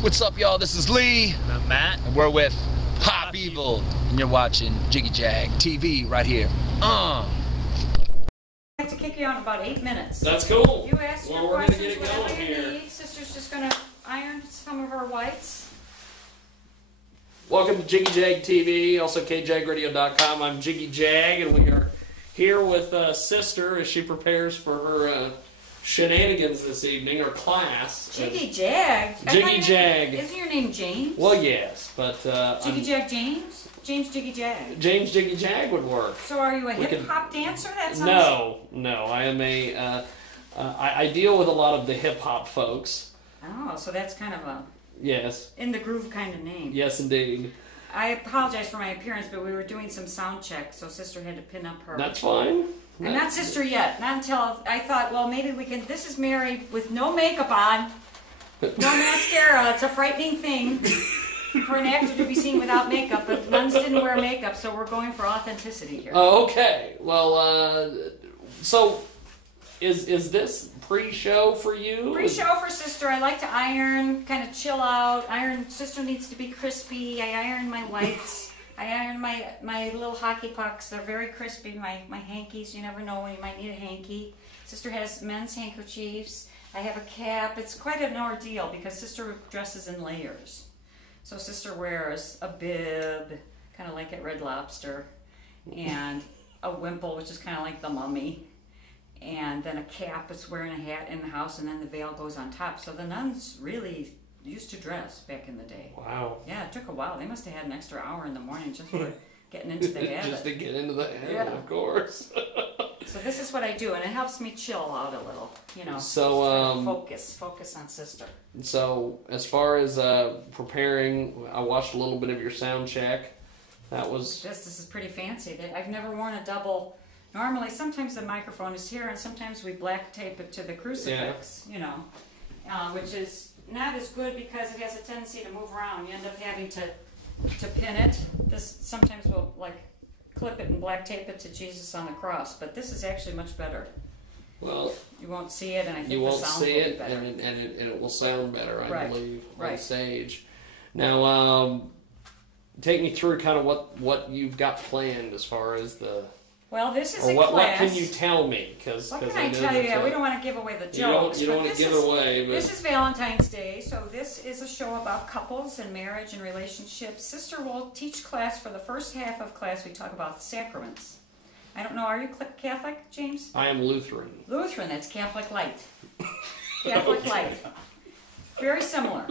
What's up, y'all? This is Lee. And I'm Matt. And we're with Pop Evil. And you're watching Jiggy Jag TV right here. I have to kick you out in about 8 minutes. That's cool. You ask your we're questions, gonna get it whatever going you here. need. Sister's just going to iron some of her whites. Welcome to Jiggy Jag TV, also kjagradio.com. I'm Jiggy Jag, and we are here with Sister as she prepares for her shenanigans this evening, or class. Jiggy Jag? Jiggy Jag. Isn't your name James? Well, yes, but... Jiggy Jag James? James Jiggy Jag. James Jiggy Jag would work. So are you a hip-hop dancer? That sounds... No. I am a... I deal with a lot of the hip-hop folks. Oh, so that's kind of a... Yes. in the groove kind of name. Yes, indeed. I apologize for my appearance, but we were doing some sound checks, so Sister had to pin up her... That's fine. I'm not Sister yet. Not until I thought, well, maybe we can... This is Mary with no makeup on, no mascara. It's a frightening thing for an actor to be seen without makeup, but nuns didn't wear makeup, so we're going for authenticity here. Okay. Well, so is this pre-show for you? Pre-show for Sister. I like to iron, kind of chill out. Sister needs to be crispy. I iron my whites. I iron my little hockey pucks. They're very crispy. My hankies. You never know when you might need a hanky. Sister has men's handkerchiefs. I have a cap. It's quite an ordeal because Sister dresses in layers. So Sister wears a bib, kind of like at Red Lobster, and a wimple, which is kind of like the mummy, and then a cap. It's wearing a hat in the house, and then the veil goes on top. So the nuns really used to dress back in the day. Wow. Yeah, it took a while. They must have had an extra hour in the morning just for getting into the habit. Just to get into the habit, Yeah. of course. So this is what I do, and it helps me chill out a little, you know. So, focus on Sister. So, as far as preparing, I watched a little bit of your sound check. That was... This is pretty fancy. I've never worn a double... Normally, sometimes the microphone is here, and sometimes we black tape it to the crucifix, you know, which is not as good because it has a tendency to move around. You end up having to pin it. Sometimes we'll like clip it and black tape it to Jesus on the cross, but this is actually much better. Well, you won't see it, and I think you won't the sound see will be it, better. and it will sound better, I believe, on stage. Now, take me through kind of what you've got planned as far as the... Well, this is what class. What can you tell me? What can I tell you? Yeah, we don't want to give away the jokes. You don't want to give it away. But... This is Valentine's Day, so this is a show about couples and marriage and relationships. Sister will teach class for the first half of class. We talk about the sacraments. I don't know, are you Catholic, James? I am Lutheran. Lutheran, that's Catholic Light. Catholic Light. Very similar.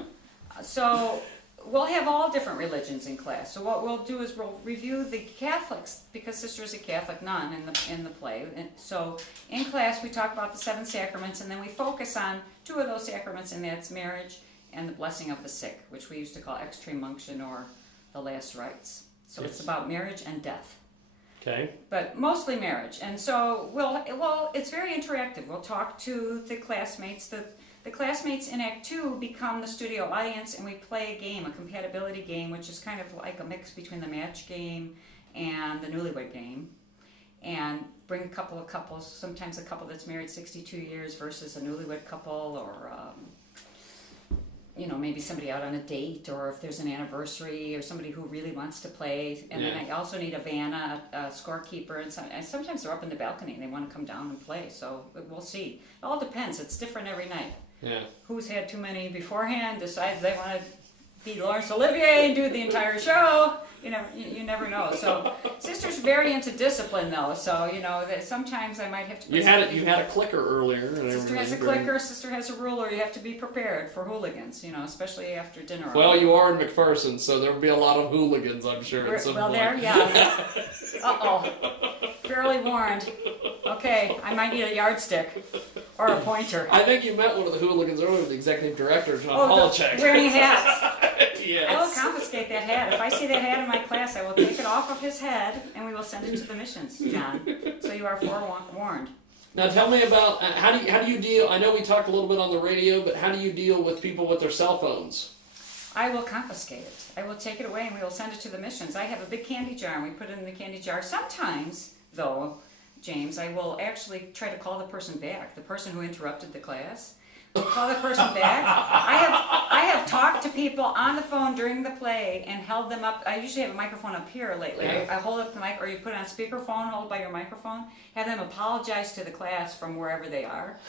So... we'll have all different religions in class. So what we'll do is we'll review the Catholics, because Sister is a Catholic nun in the play. And so in class we talk about the 7 sacraments, and then we focus on 2 of those sacraments, and that's marriage and the blessing of the sick, which we used to call extreme unction or the last rites. So It's about marriage and death. Okay. But mostly marriage. And so it's very interactive. We'll talk to the classmates. The classmates in Act 2 become the studio audience, and we play a game, a compatibility game, which is kind of like a mix between the match game and the newlywed game, and bring a couple of couples, sometimes a couple that's married 62 years versus a newlywed couple, or you know, maybe somebody out on a date, or if there's an anniversary, or somebody who really wants to play. And then I also need a Vanna, a scorekeeper, and sometimes they're up in the balcony and they want to come down and play. So we'll see. It all depends. It's different every night. Yeah. Who's had too many beforehand, decides they want to be Laurence Olivier and do the entire show. You never know. So Sister's very into discipline, though. So that sometimes I might have to. You had a clicker earlier. Sister has a clicker. Sister has a ruler. You have to be prepared for hooligans. Especially after dinner. Well, you are in McPherson, so there'll be a lot of hooligans, I'm sure. At some point. There, yeah. Fairly warned. Okay, I might need a yardstick or a pointer. I think you met one of the hooligans earlier, the executive director, John Polachek. Wearing hats. Yes. I will confiscate that hat. If I see that hat in my class, I will take it off of his head and we will send it to the missions, John. So you are forewarned. Now tell me about how do you deal? I know we talked a little bit on the radio, but how do you deal with people with their cell phones? I will confiscate it. I will take it away and we will send it to the missions. I have a big candy jar and we put it in the candy jar. Sometimes, though, James, I will actually try to call the person back, the person who interrupted the class. Call the person back. I have talked to people on the phone during the play and held them up. I usually have a microphone up here lately. Yeah. I hold up the mic, or you put it on speakerphone, hold by your microphone. Have them apologize to the class from wherever they are.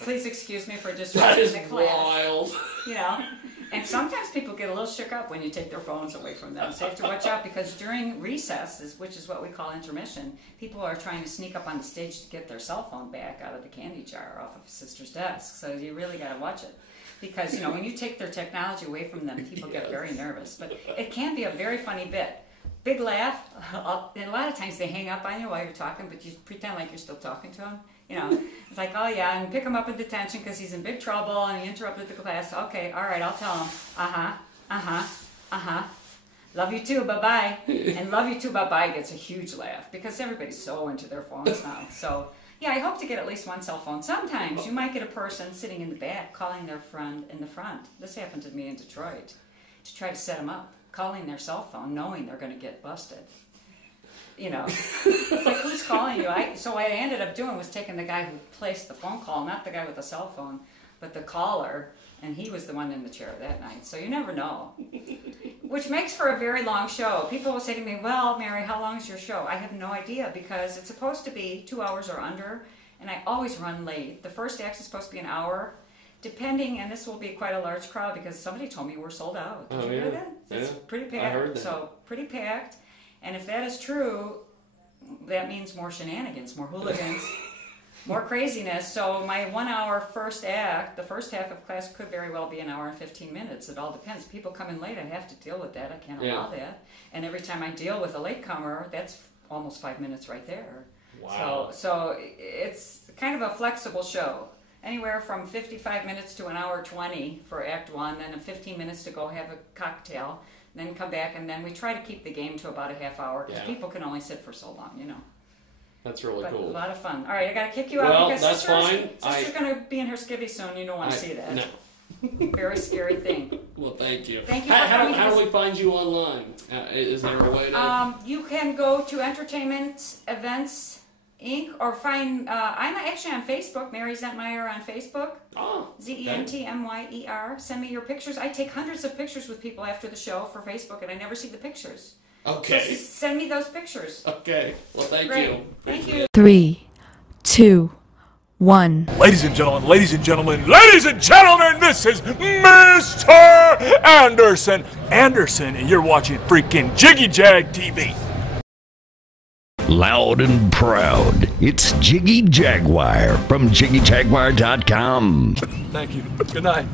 Please excuse me for That disrupting is the class. wild. You know, and sometimes people get a little shook up when you take their phones away from them. So you have to watch out, because during recess, which is what we call intermission, people are trying to sneak up on the stage to get their cell phone back out of the candy jar off of Sister's desk. So you really got to watch it, because when you take their technology away from them, people get very nervous. But it can be a very funny bit. Big laugh, and a lot of times they hang up on you while you're talking, but you pretend like you're still talking to them. It's like, oh yeah, and pick him up in detention because he's in big trouble and he interrupted the class. Okay, all right, I'll tell him. Love you too, bye-bye. And love you too, bye-bye gets a huge laugh because everybody's so into their phones now. So, yeah, I hope to get at least one cell phone. Sometimes you might get a person sitting in the back calling their friend in the front. This happened to me in Detroit, to try to set them up, calling their cell phone, knowing they're going to get busted. It's like, who's calling you? So what I ended up doing was taking the guy who placed the phone call, not the guy with the cell phone, but the caller, and he was the one in the chair that night. So you never know. Which makes for a very long show. People will say to me, well, Mary, how long is your show? I have no idea, because it's supposed to be 2 hours or under, and I always run late. The first act is supposed to be an hour, depending, and this will be quite a large crowd, because somebody told me we're sold out. Did you hear that? It's pretty packed. I heard that. So pretty packed. And if that is true, that means more shenanigans, more hooligans, more craziness. So my 1 hour first act, the first half of class could very well be an hour and 15 minutes. It all depends. People come in late, I have to deal with that. I can't allow that. And every time I deal with a latecomer, that's almost 5 minutes right there. Wow. So it's kind of a flexible show. Anywhere from 55 minutes to an hour 20 for Act 1, then 15 minutes to go have a cocktail, then come back, and then we try to keep the game to about a half hour, because people can only sit for so long, That's really But cool. a lot of fun. All right, I got to kick you out, Well, because that's fine. Sister's going to be in her skivvy soon. You don't want to see that. No. Very scary thing. Well, thank you. Thank you for coming. How do we find you online? Is there a way to... You can go to Entertainment Events Inc. or find, I'm actually on Facebook, Mary Zentmeyer on Facebook. Oh, Zentmyer. Send me your pictures. I take hundreds of pictures with people after the show for Facebook, and I never see the pictures. okay. So send me those pictures. Okay. Well, thank Great. you. Thank you. 3, 2, 1. Ladies and gentlemen, ladies and gentlemen, ladies and gentlemen, this is Mr. Anderson. Anderson, and you're watching freaking Jiggy Jag TV. Loud and proud, it's Jiggy Jaguar from JiggyJaguar.com. Thank you. Good night.